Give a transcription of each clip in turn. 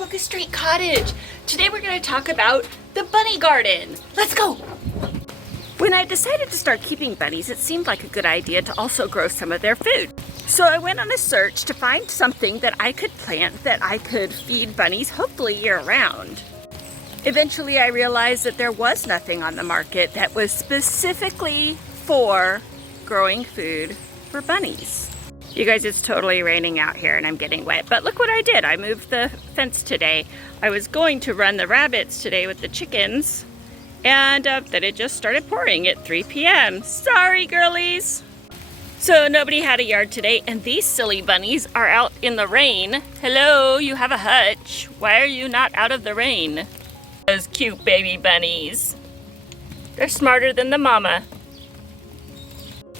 Locust Street Cottage. Today we're going to talk about the bunny garden. Let's go. When I decided to start keeping bunnies, it seemed like a good idea to also grow some of their food. So I went on a search to find something that I could plant that I could feed bunnies hopefully year-round. Eventually I realized that there was nothing on the market that was specifically for growing food for bunnies. You guys, it's totally raining out here and I'm getting wet, but look what I did. I moved the fence today. I was going to run the rabbits today with the chickens, and then it just started pouring at 3 p.m. Sorry, girlies. So nobody had a yard today, and these silly bunnies are out in the rain. Hello, you have a hutch. Why are you not out of the rain? Those cute baby bunnies. They're smarter than the mama.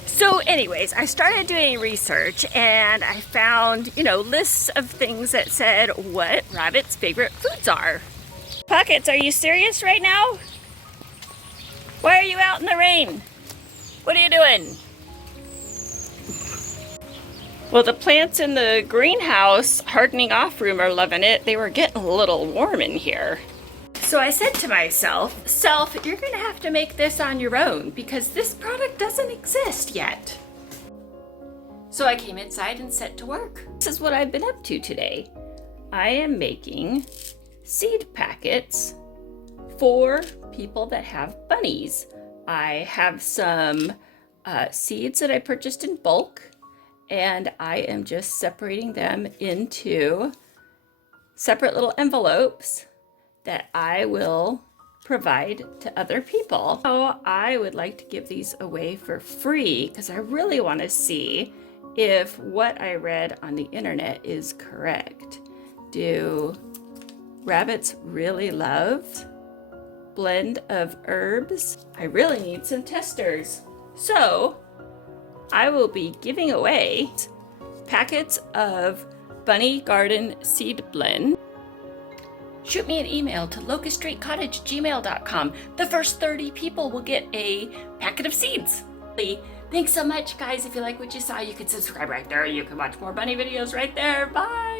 So anyways, I started doing research and I found, lists of things that said what rabbits' favorite foods are. Pockets, are you serious right now? Why are you out in the rain? What are you doing? Well, the plants in the greenhouse hardening off room are loving it. They were getting a little warm in here. So I said to myself, Self, you're going to have to make this on your own because this product doesn't exist yet. So I came inside and set to work. This is what I've been up to today. I am making seed packets for people that have bunnies. I have some seeds that I purchased in bulk, and I am just separating them into separate little envelopes that I will provide to other people. So I would like to give these away for free because I really want to see if what I read on the internet is correct. Do rabbits really love blend of herbs? I really need some testers. So I will be giving away packets of Bunny Garden Seed Blend. Shoot me an email to locuststreetcottage@gmail.com. The first 30 people will get a packet of seeds. Thanks so much, guys. If you like what you saw, you can subscribe right there. You can watch more bunny videos right there. Bye.